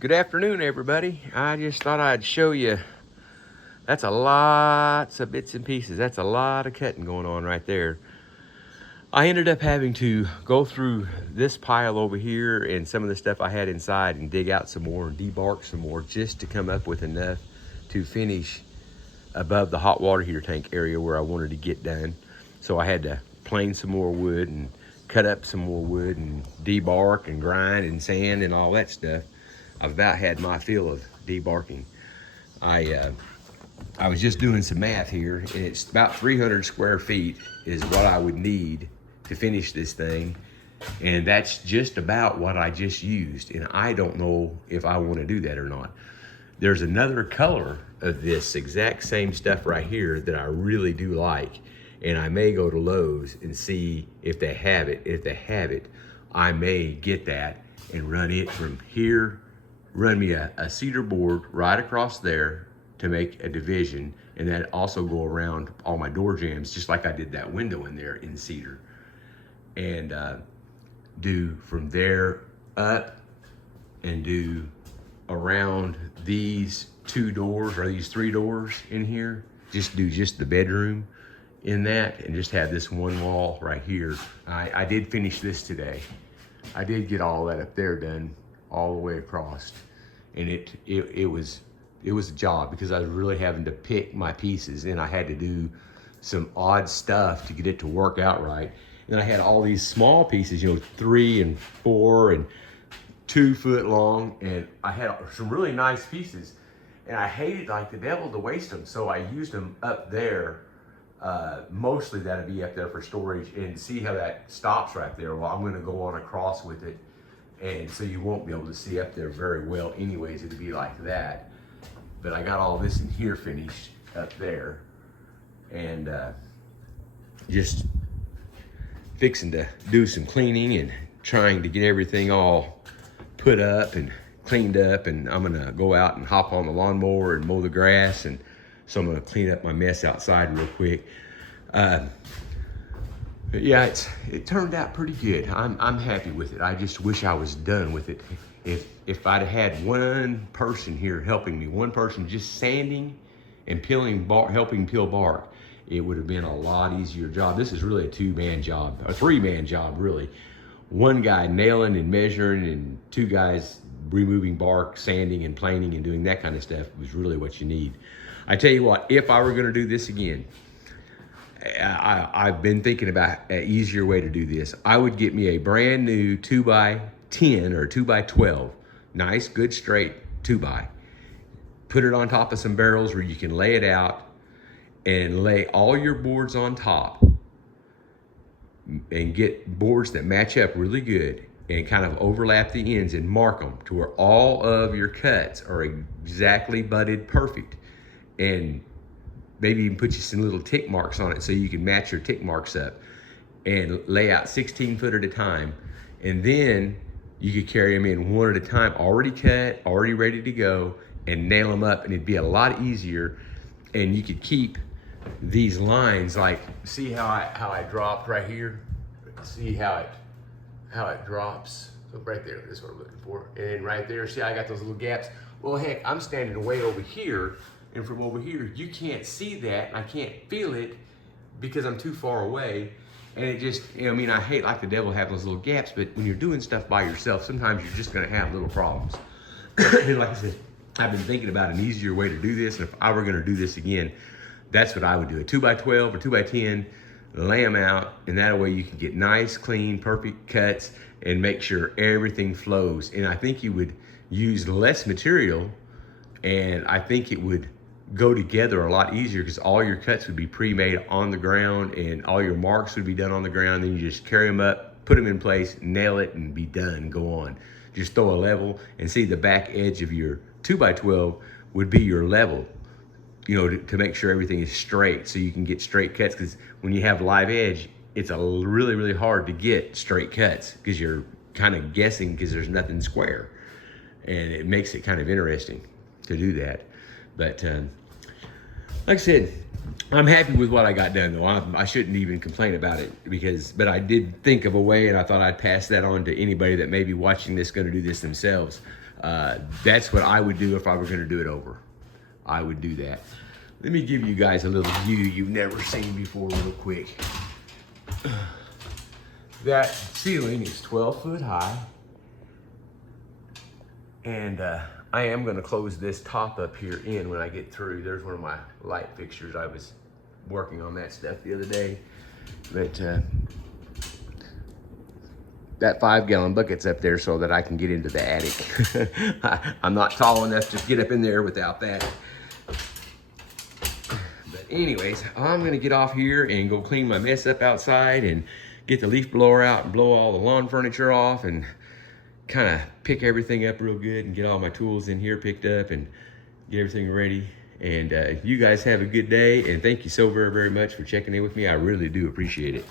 Good afternoon, everybody. I just thought I'd show you. That's a lots of bits and pieces. That's a lot of cutting going on right there. I ended up having to go through this pile over here and some of the stuff I had inside and dig out some more and debark some more just to come up with enough to finish above the hot water heater tank area where I wanted to get done. So I had to plane some more wood and cut up some more wood and debark and grind and sand and all that stuff. I've about had my fill of debarking. I was just doing some math here, and it's about 300 square feet is what I would need to finish this thing, and that's just about what I just used, and I don't know if I want to do that or not. There's another color of this exact same stuff right here that I really do like, and I may go to Lowe's and see if they have it. If they have it, I may get that and run it from here, run me a cedar board right across there to make a division, and then also go around all my door jambs just like I did that window in there in cedar, and do from there up and do around these two doors or these three doors in here. Just do just the bedroom in that and just have this one wall right here. I did finish this today. I did get all that up there done all the way across, and it was a job because I was really having to pick my pieces, and I had to do some odd stuff to get it to work out right. And then I had all these small pieces, 3 and 4 and 2 foot long, and I had some really nice pieces, and I hated like the devil to waste them, so I used them up there. Mostly that'd be up there for storage, and see how that stops right there. Well, I'm gonna go on across with it, and so you won't be able to see up there very well anyways. It'd be like that, but I got all this in here finished up there, and just fixing to do some cleaning and trying to get everything all put up and cleaned up, and I'm gonna go out and hop on the lawnmower and mow the grass, and so I'm gonna clean up my mess outside real quick. But yeah, it turned out pretty good. I'm happy with it. I just wish I was done with it. If I'd had one person here helping me, one person just sanding and peeling bark, helping peel bark, it would have been a lot easier job. This is really a 2-man job, a 3-man job really. One guy nailing and measuring, and 2 guys removing bark, sanding and planing and doing that kind of stuff was really what you need. I tell you what, if I were gonna do this again, I've been thinking about an easier way to do this. I would get me a brand new 2x10 or 2x12, nice, good, straight 2x. Put it on top of some barrels where you can lay it out, and lay all your boards on top, and get boards that match up really good, and kind of overlap the ends and mark them to where all of your cuts are exactly butted perfect, and maybe even put you some little tick marks on it so you can match your tick marks up, and lay out 16 foot at a time. And then you could carry them in one at a time, already cut, already ready to go, and nail them up, and it'd be a lot easier. And you could keep these lines, like, see how I dropped right here? See how it drops? So right there, that's what I'm looking for. And right there, see, I got those little gaps. Well, heck, I'm standing way over here, and from over here, you can't see that, and I can't feel it because I'm too far away. And it just, I hate like the devil having those little gaps, but when you're doing stuff by yourself, sometimes you're just gonna have little problems. And like I said, I've been thinking about an easier way to do this, and if I were gonna do this again, that's what I would do, a 2x12 or 2x10, lay them out, and that way you can get nice, clean, perfect cuts and make sure everything flows. And I think you would use less material, and I think it would go together a lot easier because all your cuts would be pre-made on the ground, and all your marks would be done on the ground. Then you just carry them up, put them in place, nail it, and be done, go on. Just throw a level, and see the back edge of your 2x12 would be your level, to make sure everything is straight so you can get straight cuts. Because when you have live edge, it's really, really hard to get straight cuts because you're kind of guessing because there's nothing square. And it makes it kind of interesting to do that. But like I said, I'm happy with what I got done though. I shouldn't even complain about it but I did think of a way, and I thought I'd pass that on to anybody that may be watching this, going to do this themselves. That's what I would do if I were going to do it over. I would do that. Let me give you guys a little view you've never seen before real quick. That ceiling is 12 foot high. And I am gonna close this top up here in when I get through. There's one of my light fixtures. I was working on that stuff the other day. But that 5-gallon bucket's up there so that I can get into the attic. I'm not tall enough to get up in there without that. But anyways, I'm gonna get off here and go clean my mess up outside and get the leaf blower out and blow all the lawn furniture off and kind of pick everything up real good and get all my tools in here picked up and get everything ready. And you guys have a good day, and thank you so very, very much for checking in with me. I really do appreciate it.